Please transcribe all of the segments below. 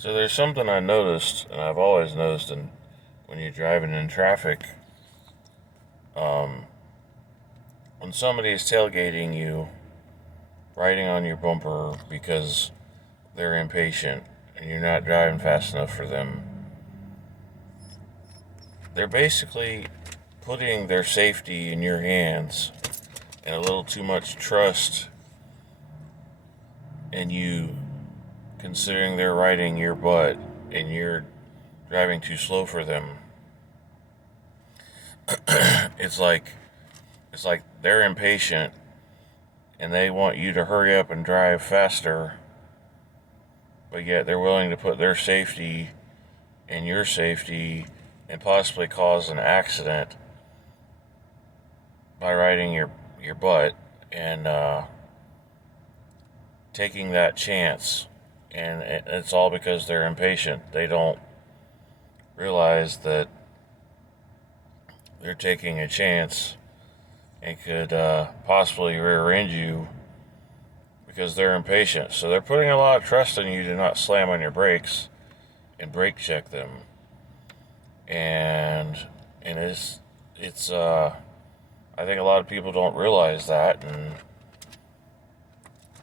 So there's something I noticed, and I've always noticed, when you're driving in traffic, um, when somebody is tailgating you, riding on your bumper because they're impatient and you're not driving fast enough for them, they're basically putting their safety in your hands and a little too much trust in you, considering they're riding your butt and you're driving too slow for them. it's like it's like they're impatient and they want you to hurry up and drive faster, but yet they're willing to put their safety and your safety and possibly cause an accident by riding your butt and taking that chance. And it's all because they're impatient. They don't realize that they're taking a chance and could possibly rear end you because they're impatient. So they're putting a lot of trust in you to not slam on your brakes and brake check them. And it's I think a lot of people don't realize that. And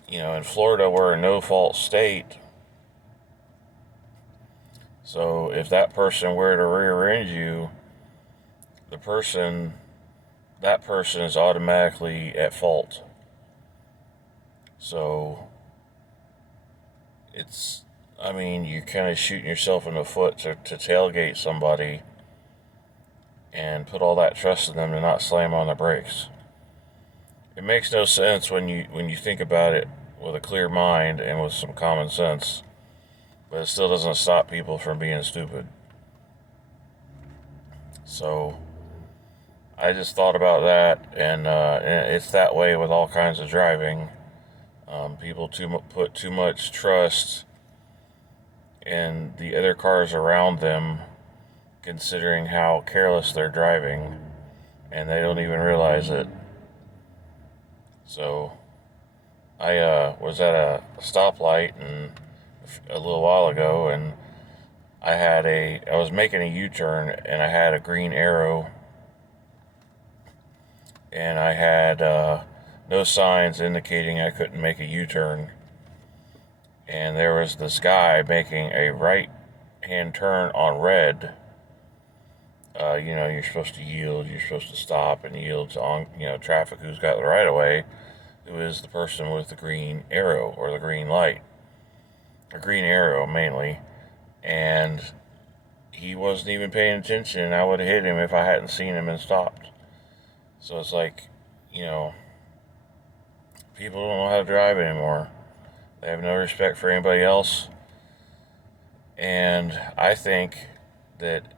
in Florida, we're a no fault state. So if that person were to rear end you, the person that person is automatically at fault. So you're kind of shooting yourself in the foot to tailgate somebody and put all that trust in them to not slam on the brakes. It makes no sense when you think about it with a clear mind and with some common sense, but it still doesn't stop people from being stupid. So I just thought about that, and it's that way with all kinds of driving. People put too much trust in the other cars around them, considering how careless they're driving, and they don't even realize it. So I was at a stoplight and a little while ago, and I was making a U-turn, and I had a green arrow, and I had no signs indicating I couldn't make a U-turn. And there was this guy making a right-hand turn on red. You're supposed to yield, you're supposed to stop and yield to traffic who's got the right of way, who is the person with the green arrow or the green light, a green arrow mainly. And he wasn't even paying attention. I would have hit him if I hadn't seen him and stopped. So it's like, people don't know how to drive anymore. They have no respect for anybody else. And I think that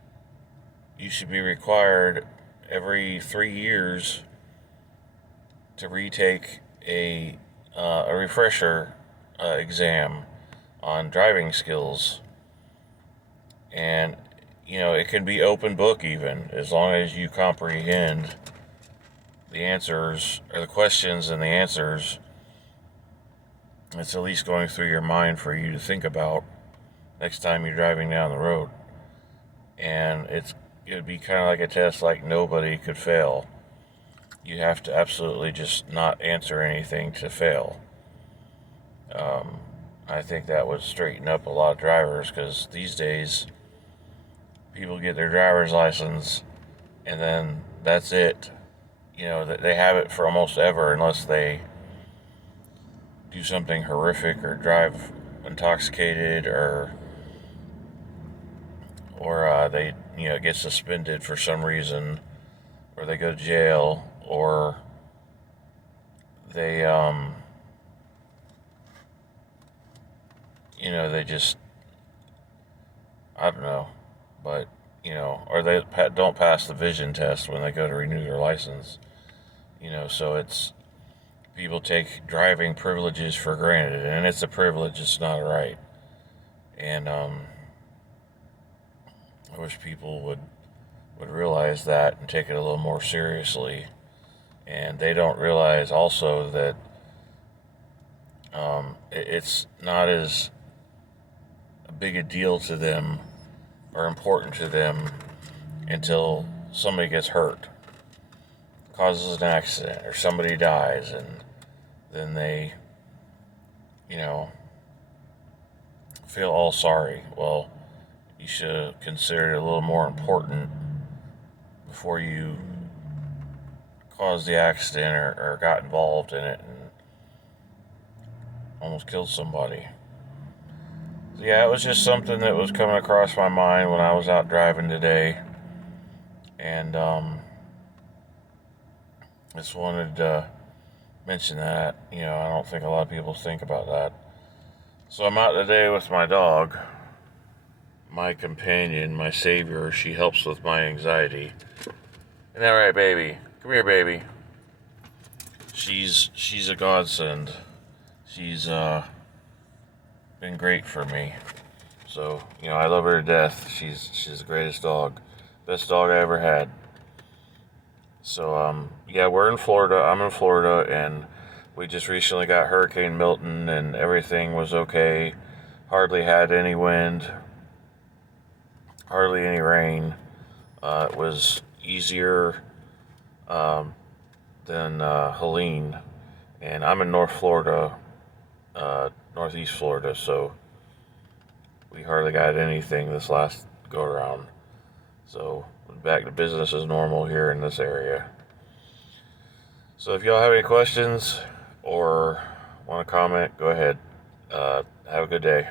you should be required every 3 years to retake a refresher exam on driving skills. And it can be open book, even as long as you comprehend the answers or the questions and the answers. It's at least going through your mind for you to think about next time you're driving down the road. And it would be kind of like a test like nobody could fail. You have to absolutely just not answer anything to fail. I think that would straighten up a lot of drivers, because these days people get their driver's license and then that's it. They have it for almost ever, unless they do something horrific or drive intoxicated, or they get suspended for some reason, or they go to jail, or they they just, I don't know, but or they don't pass the vision test when they go to renew their license. So it's, people take driving privileges for granted, and it's a privilege, it's not a right. And I wish people would realize that and take it a little more seriously. And they don't realize also that it's not as big a deal to them or important to them until somebody gets hurt, causes an accident, or somebody dies, and then they, you know, feel all sorry. Well, you should have considered it a little more important before you caused the accident or got involved in it and almost killed somebody. So yeah, it was just something that was coming across my mind when I was out driving today, and just wanted to mention that. You know, I don't think a lot of people think about that. So I'm out today with my dog, my companion, my savior. She helps with my anxiety. Isn't that right, baby? Come here, baby. She's a godsend. She's been great for me. So, you know, I love her to death. She's the greatest dog. Best dog I ever had. So, yeah, we're in Florida. I'm in Florida, and we just recently got Hurricane Milton, and everything was okay. Hardly had any wind, hardly any rain. It was easier than Helene, and I'm in North Florida, Northeast Florida, so we hardly got anything this last go around. So back to business as normal here in this area. So if y'all have any questions or want to comment, go ahead. Have a good day.